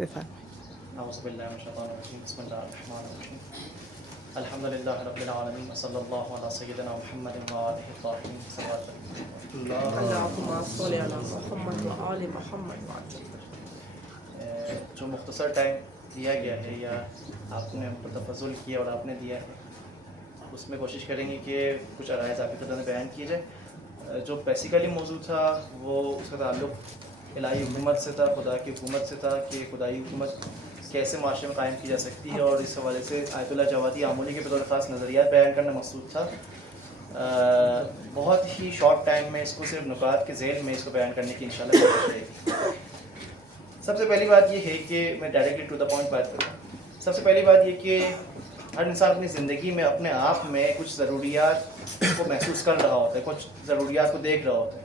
بفرمائیں. اعوذ باللہ من الشیطان الرجیم بسم اللہ الرحمن الرحیم الحمدللہ رب العالمین وصلی اللہ علی سیدنا محمد وآلہ الطاہرین صلوات اللہم صل علی محمد و آل محمد. جو مختصر ٹائم دیا گیا ہے یا آپ نے ہم کو تفضل کیا اور آپ نے دیا ہے اس میں کوشش کریں گے کہ کچھ عرائض آپ کی طرح بیان کیے جائے. جو بیسیکلی موضوع تھا وہ اس کا تعلق الہی حکومت سے تھا, خدا کی حکومت سے تھا کہ خدائی حکومت کیسے معاشرے میں قائم کی جا سکتی ہے, اور اس حوالے سے آیت اللہ جوادی آمولی کے بطور خاص نظریات بیان کرنا مقصود تھا. بہت ہی شارٹ ٹائم میں اس کو صرف نکات کے ذیل میں اس کو بیان کرنے کی انشاءاللہ کوشش رہے گی. سب سے پہلی بات یہ ہے کہ میں ڈائریکٹلی ٹو دا پوائنٹ بات کروں. سب سے پہلی بات یہ کہ ہر انسان اپنی زندگی میں اپنے آپ میں کچھ ضروریات کو محسوس کر رہا ہوتا ہے, کچھ ضروریات کو دیکھ رہا ہوتا ہے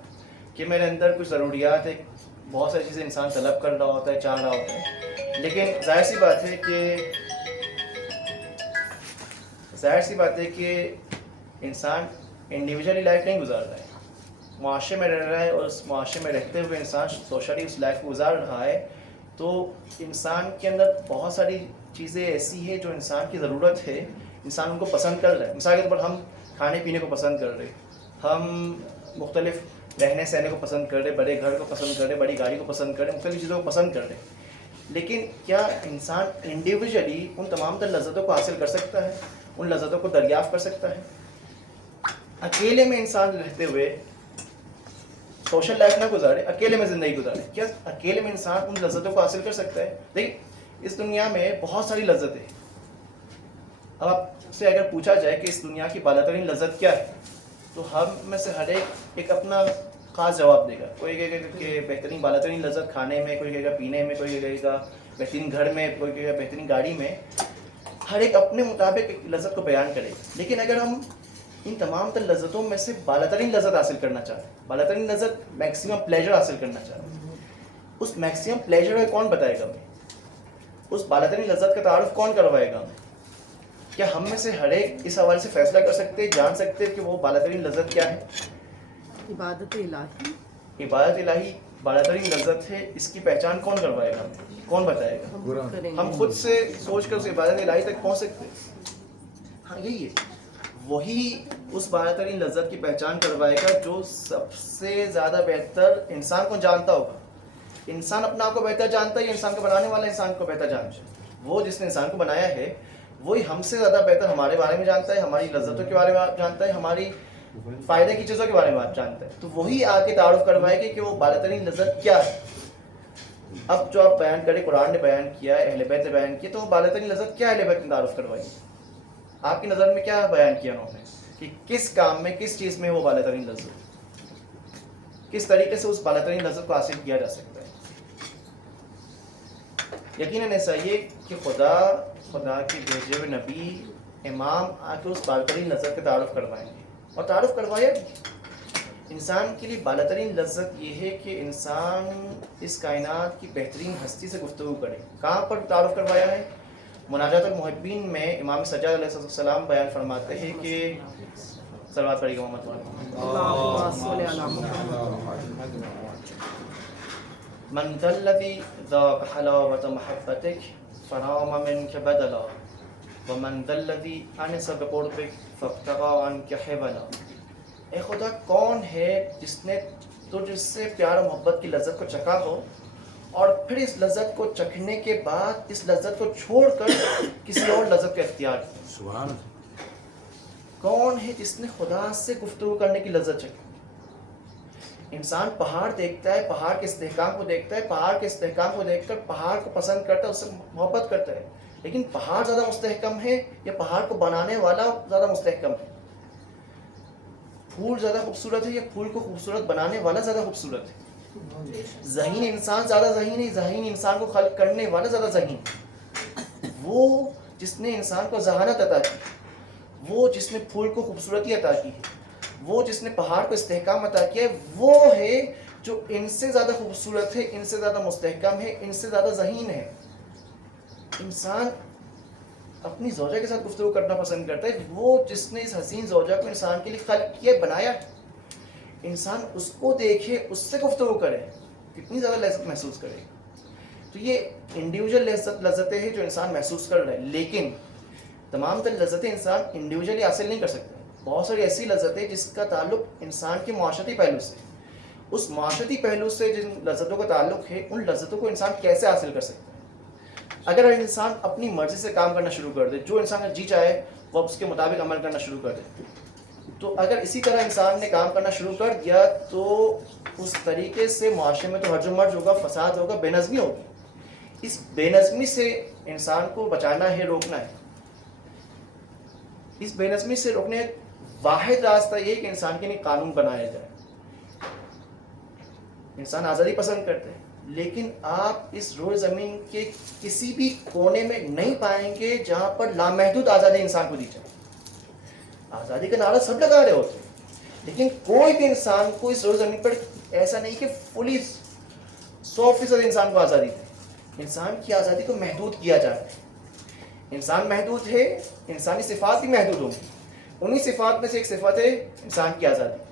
کہ میرے اندر کچھ ضروریات ہے. بہت ساری چیزیں انسان طلب کر رہا ہوتا ہے, چاہ رہا ہوتا ہے, لیکن ظاہر سی بات ہے کہ انسان انڈیویجولی لائف نہیں گزار رہا ہے, معاشرے میں رہ رہا ہے, اور اس معاشرے میں رہتے ہوئے انسان سوشلی اس لائف کو گزار رہا ہے. تو انسان کے اندر بہت ساری چیزیں ایسی ہیں جو انسان کی ضرورت ہے, انسان ان کو پسند کر رہا ہے. مثال کے طور پر ہم کھانے پینے کو پسند کر رہے ہیں, ہم مختلف رہنے سہنے کو پسند کر رہے, بڑے گھر کو پسند کر رہے, بڑی گاڑی کو پسند کر رہے, مختلف چیزوں کو پسند کر رہے. لیکن کیا انسان انڈیویجولی ان تمام تر لذتوں کو حاصل کر سکتا ہے, ان لذتوں کو دریافت کر سکتا ہے؟ اکیلے میں انسان رہتے ہوئے سوشل لائف نہ گزارے, اکیلے میں زندگی گزارے, کیا اکیلے میں انسان ان لذتوں کو حاصل کر سکتا ہے؟ دیکھیں, اس دنیا میں بہت ساری لذتیں ہیں. اب آپ سے اگر پوچھا جائے کہ اس دنیا کی بالا ترین لذت کیا ہے, تو ہم میں سے ہر ایک اپنا خاص جواب دے گا. کوئی کہے گا کہ بہترین بالا ترین لذت کھانے میں, کوئی کہے گا پینے میں, کوئی کہے گا بہترین گھر میں, کوئی کہے گا بہترین گاڑی میں. ہر ایک اپنے مطابق لذت کو بیان کرے گا. لیکن اگر ہم ان تمام تر لذتوں میں سے بالا ترین لذت حاصل کرنا چاہتے ہیں, بالا ترین لذت میکسیمم پلیجر حاصل کرنا چاہتے ہیں, اس میکسیمم پلیجر کو کون بتائے گا ہمیں؟ اس بالا ترین لذت کا تعارف کون کروائے گا ہمیں؟ کیا ہم میں سے ہر ایک اس حوالے سے فیصلہ کر سکتے, جان سکتے کہ وہ بالا ترین لذت کیا ہے؟ عبادت الہی. عبادت الہی بالا ترین لذت ہے. اس کی پہچان کون کروائے گا ہمیں, کون بتائے گا؟ ہم خود سے سوچ کر اس عبادت الہی تک پہنچ سکتے ہیں؟ ہاں, یہی ہے. وہی اس بالا ترین لذت کی پہچان کروائے گا جو سب سے زیادہ بہتر انسان کو جانتا ہوگا. انسان اپنا آپ کو بہتر جانتا ہے یا انسان کو بنانے والا انسان کو بہتر جانتا ہے؟ وہ جس نے انسان کو بنایا ہے وہی ہم سے زیادہ بہتر ہمارے بارے میں جانتا ہے, ہماری لذتوں کے بارے میں جانتا ہے, ہماری فائدے کی چیزوں کے بارے میں جانتا ہے. تو وہی آ کے تعارف کروائے گا کہ وہ بالا ترین لذت کیا ہے. اب جو آپ بیان کریں, قرآن نے بیان کیا, اہل بیت نے بیان کیا, تو وہ بالا ترین لذت کیا اہل بیت نے تعارف کروائی؟ آپ کی نظر میں کیا بیان کیا انہوں نے کہ کس کام میں, کس چیز میں وہ بالا ترین لذت, کس طریقے سے اس بالا ترین لذت کو حاصل کیا جا سکتا ہے؟ یقیناً ایسا یہ کہ خدا کے بھیجے ہوئے نبی امام آ کے اس بالا ترین لذت کا تعارف کروائیں گے, اور تعارف کروایا. انسان کے لیے بالا ترین لذت یہ ہے کہ انسان اس کائنات کی بہترین ہستی سے گفتگو کرے. کہاں پر تعارف کروایا ہے؟ مناجات المحبین میں امام سجاد علیہ السلام بیان فرماتے ہیں کہ صلوات پڑھیے محمد اللہم صل علی محمد. من ذا الذی ذاق حلاوة محبتک فرام منک بدلا ومن ذا الذی انس بقربک فابتغى عنک حبلا. اے خدا, کون ہے جس نے تجھ سے پیار و محبت کی لذت کو چکھا ہو اور پھر اس لذت کو چکھنے کے بعد اس لذت کو چھوڑ کر کسی اور لذت کا اختیار کیا؟ سبحان. کون ہے جس نے خدا سے گفتگو کرنے کی لذت چکھی؟ انسان پہاڑ دیکھتا ہے, پہاڑ کے استحکام کو دیکھتا ہے, پہاڑ کے استحکام کو دیکھ کر پہاڑ کو پسند کرتا ہے, اس سے محبت کرتا ہے. لیکن پہاڑ زیادہ مستحکم ہے یا پہاڑ کو بنانے والا زیادہ مستحکم ہے؟ پھول زیادہ خوبصورت ہے یا پھول کو خوبصورت بنانے والا زیادہ خوبصورت ہے؟ ذہین انسان زیادہ ذہین ہے, ذہین انسان کو خلق کرنے والا زیادہ ذہین ہے؟ وہ جس نے انسان کو ذہانت عطا کی, وہ جس نے پھول کو خوبصورتی عطا کی ہے, وہ جس نے پہاڑ کو استحکام عطا کیا ہے, وہ ہے جو ان سے زیادہ خوبصورت ہے, ان سے زیادہ مستحکم ہے, ان سے زیادہ ذہین ہے. انسان اپنی زوجہ کے ساتھ گفتگو کرنا پسند کرتا ہے, وہ جس نے اس حسین زوجہ کو انسان کے لیے خلق کیا, بنایا. انسان اس کو دیکھے, اس سے گفتگو کرے, کتنی زیادہ لذت محسوس کرے. تو یہ انڈیویجول لذتیں ہیں جو انسان محسوس کر رہا ہے، لیکن تمام تر لذتیں انسان انڈیویجلی حاصل نہیں کر سکتا. بہت ساری ایسی لذتیں جس کا تعلق انسان کے معاشرتی پہلو سے، اس معاشرتی پہلو سے جن لذتوں کا تعلق ہے، ان لذتوں کو انسان کیسے حاصل کر سکتا ہے. اگر انسان اپنی مرضی سے کام کرنا شروع کر دے، جو انسان کا جی چاہے وہ اس کے مطابق عمل کرنا شروع کر دے، تو اگر اسی طرح انسان نے کام کرنا شروع کر دیا تو اس طریقے سے معاشرے میں تو ہرج و مرج ہوگا، فساد ہوگا، بے نظمی ہوگی. اس بے نظمی سے انسان کو بچانا ہے، روکنا ہے. اس بے نظمی سے روکنے واحد راستہ یہ کہ انسان کے لیے قانون بنایا جائے. انسان آزادی پسند کرتے ہیں، لیکن آپ اس روئے زمین کے کسی بھی کونے میں نہیں پائیں گے جہاں پر لامحدود آزادی انسان کو دی جائے. آزادی کا نعرہ سب لگا رہے ہوتے ہیں، لیکن کوئی بھی انسان کو اس روئے زمین پر ایسا نہیں کہ فلی 100% انسان کو آزادی دے. انسان کی آزادی کو محدود کیا جا رہا ہے. انسان محدود ہے، انسانی صفات بھی محدود ہوں گی. انہی صفات میں سے ایک صفت ہے انسان کی آزادی.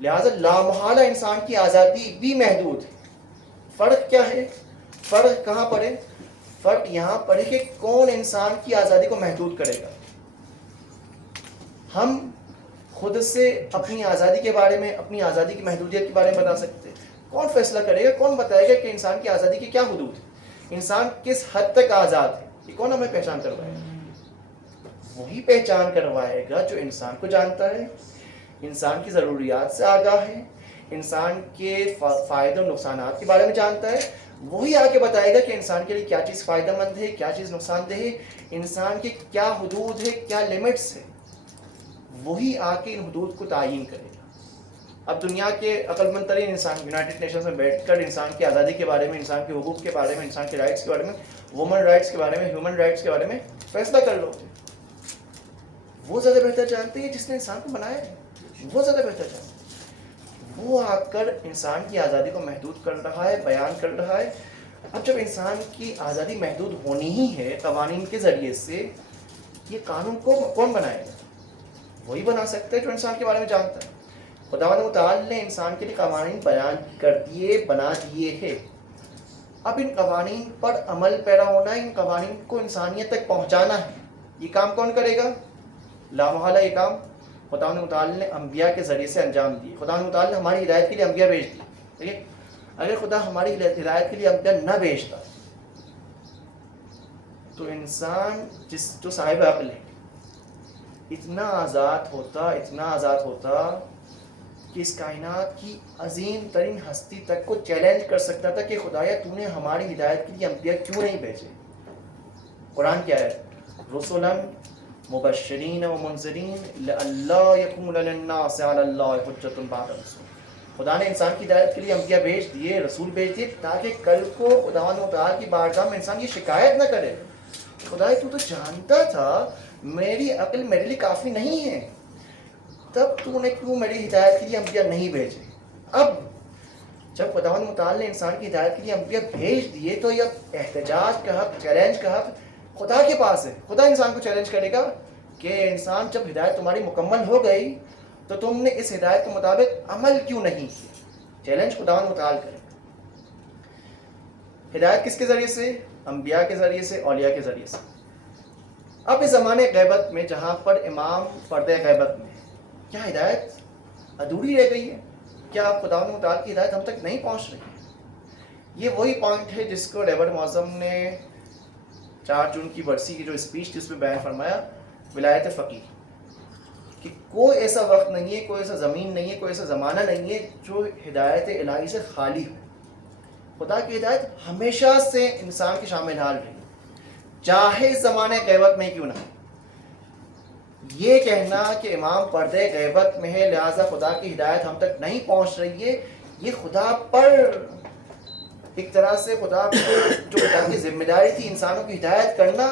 لہٰذا لامحالہ انسان کی آزادی بھی محدود ہے. فرق کیا ہے؟ فرق کہاں پر ہے؟ فرق یہاں پر ہے کہ کون انسان کی آزادی کو محدود کرے گا. ہم خود سے اپنی آزادی کے بارے میں، اپنی آزادی کی محدودیت کے بارے میں بتا سکتے ہیں. کون فیصلہ کرے گا؟ کون بتائے گا کہ انسان کی آزادی کی کیا حدود ہے؟ انسان کس حد تک آزاد ہے؟ یہ کون ہمیں پہچان کروائے گا؟ وہی پہچان کروائے گا جو انسان کو جانتا ہے، انسان کی ضروریات سے آگاہ ہے، انسان کے فائدے و نقصانات کے بارے میں جانتا ہے. وہی آ کے بتائے گا کہ انسان کے لیے کیا چیز فائدہ مند ہے، کیا چیز نقصان دہ ہے، انسان کی کیا حدود ہے، کیا لمٹس ہے. وہی آ کے ان حدود کو تعین کرے گا. اب دنیا کے عقل مند ترین انسان یونائٹڈ نیشنز میں بیٹھ کر انسان کی آزادی کے بارے میں، انسان کے حقوق کے بارے میں، انسان کے رائٹس کے بارے میں، وومن رائٹس کے بارے میں، ہیومن رائٹس کے بارے میں فیصلہ کر لو. وہ زیادہ بہتر جانتے ہیں جس نے انسان کو بنایا ہے. وہ زیادہ بہتر جانتے ہیں. وہ آ کر انسان کی آزادی کو محدود کر رہا ہے، بیان کر رہا ہے. اب جب انسان کی آزادی محدود ہونی ہی ہے قوانین کے ذریعے سے، یہ قانون کو کون بنائے گا؟ وہی بنا سکتا ہے جو انسان کے بارے میں جانتا ہے. خداوند متعال نے انسان کے لیے قوانین بیان کر دیے، بنا دیے ہیں. اب ان قوانین پر عمل پیرا ہونا ہے، ان قوانین کو انسانیت تک پہنچانا ہے. یہ کام کون کرے گا؟ لامحالہ یہ کام خداوند متعال نے انبیاء کے ذریعے سے انجام دیے. خداوند متعال نے ہماری ہدایت کے لیے انبیاء بھیج دی. ٹھیک ہے، اگر خدا ہماری ہدایت کے لیے انبیاء نہ بھیجتا تو انسان جو صاحب عقل ہے اتنا آزاد ہوتا کہ اس کائنات کی عظیم ترین ہستی تک کو چیلنج کر سکتا تھا کہ خدایا تو نے ہماری ہدایت کے لیے انبیاء کیوں نہیں بھیجے. قرآن کیا ہے؟ رسلا مبشرین و منذرین لئلا یکون للناس علی اللہ حجۃ بعد الرسل. خدا نے انسان کی ہدایت کے لیے انبیاء بھیج دیے، رسول بھیج دیے، تاکہ کل کو خداوند متعال کی بارگاہ میں انسان یہ شکایت نہ کرے خدا تو جانتا تھا میری عقل میرے لیے کافی نہیں ہے، تب تو نے کیوں میری ہدایت کے لیے انبیاء نہیں بھیجے. اب جب خداوند متعال نے انسان کی ہدایت کے لیے انبیاء بھیج دیے تو یہ احتجاج کا حق، چیلنج کا حق خدا کے پاس ہے. خدا انسان کو چیلنج کرے گا کہ انسان جب ہدایت تمہاری مکمل ہو گئی تو تم نے اس ہدایت کے مطابق عمل کیوں نہیں کیا. چیلنج خداوند متعال کرے گا. ہدایت کس کے ذریعے سے؟ انبیاء کے ذریعے سے، اولیاء کے ذریعے سے. اب اس زمانے غیبت میں جہاں پر امام پردہ غیبت میں، کیا ہدایت ادھوری رہ گئی ہے؟ کیا خداوند متعال کی ہدایت ہم تک نہیں پہنچ رہی ہے؟ یہ وہی پوائنٹ ہے جس کو ریورڈ معظم نے 4 جون کی برسی کی جو اسپیچ تھی اس میں بیان فرمایا، ولایت فقیہ، کہ کوئی ایسا وقت نہیں ہے، کوئی ایسا زمین نہیں ہے، کوئی ایسا زمانہ نہیں ہے جو ہدایت الہی سے خالی ہو. خدا کی ہدایت ہمیشہ سے انسان کے شامل حال رہی، چاہے زمانے غیبت میں کیوں نہ. یہ کہنا کہ امام پردے غیبت میں ہے لہٰذا خدا کی ہدایت ہم تک نہیں پہنچ رہی ہے، یہ خدا پر ایک طرح سے خدا کو جو خدا کی ذمہ داری تھی انسانوں کی ہدایت کرنا،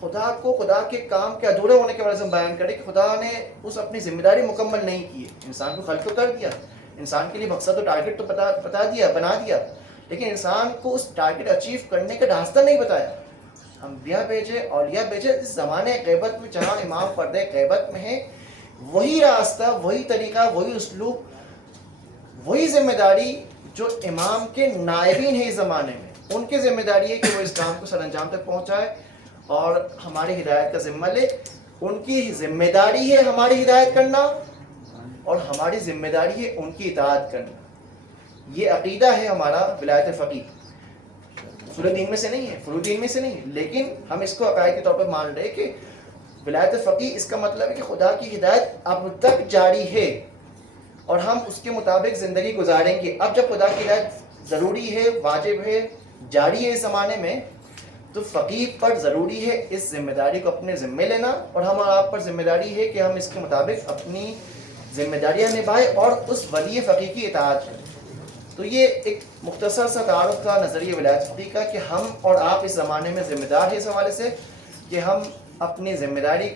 خدا کو خدا کے کام کے ادھورے ہونے کے وجہ سے بیان کرے کہ خدا نے اس اپنی ذمہ داری مکمل نہیں کی ہے. انسان کو خلق تو کر دیا، انسان کے لیے مقصد و ٹارگٹ تو بتا دیا، بنا دیا، لیکن انسان کو اس ٹارگٹ اچیو کرنے کا راستہ نہیں بتایا. انبیاء بھیجے، اولیاء بھیجے. اس زمانے غیبت میں جہاں امام پردے غیبت میں ہے، وہی راستہ، وہی طریقہ، وہی اسلوب، وہی ذمہ داری جو امام کے نائبین ہیں اس زمانے میں، ان کی ذمہ داری ہے کہ وہ اس کام کو سر انجام تک پہنچائے اور ہماری ہدایت کا ذمہ لے. ان کی ذمہ داری ہے ہماری ہدایت کرنا اور ہماری ذمہ داری ہے ان کی اطاعت کرنا. یہ عقیدہ ہے ہمارا ولایت فقیہ. اصول دین میں سے نہیں ہے, فروع دین میں سے نہیں ہے, لیکن ہم اس کو عقائد کے طور پر مان رہے کہ ولایت فقیہ اس کا مطلب ہے کہ خدا کی ہدایت اب تک جاری ہے اور ہم اس کے مطابق زندگی گزاریں گے. اب جب خدا کی ہدایت ضروری ہے, واجب ہے, جاری ہے اس زمانے میں, تو فقیہ پر ضروری ہے اس ذمہ داری کو اپنے ذمے لینا اور ہم اور آپ پر ذمہ داری ہے کہ ہم اس کے مطابق اپنی ذمہ داریاں نبھائیں اور اس ولی فقیہ کی اطاعت کریں. تو یہ ایک مختصر سا تعارف کا نظریہ ولایت فقیہ کا کہ ہم اور آپ اس زمانے میں ذمہ دار ہیں اس حوالے سے کہ ہم اپنی ذمہ داری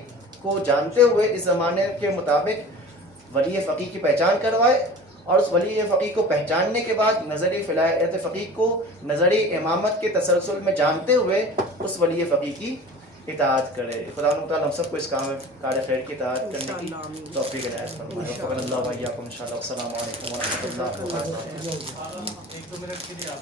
کو جانتے ہوئے اس زمانے کے مطابق ولی فقیہ کی پہچان کروائے اور اس ولی فقیہ کو پہچاننے کے بعد نظری ولایت فقیہ کو نظری امامت کے تسلسل میں جانتے ہوئے اس ولی فقیہ کی اطاعت کرے. خدا تعالیٰ ہم سب کو اس کام میں کار خیر کی اطاعت کرنے کی توفیق عنایت فرمائے. وفقنا اللہ و ایاکم انشاءاللہ. السلام علیکم ورحمۃ اللہ وبرکاتہ. 1-2 منٹ کے لیے آپ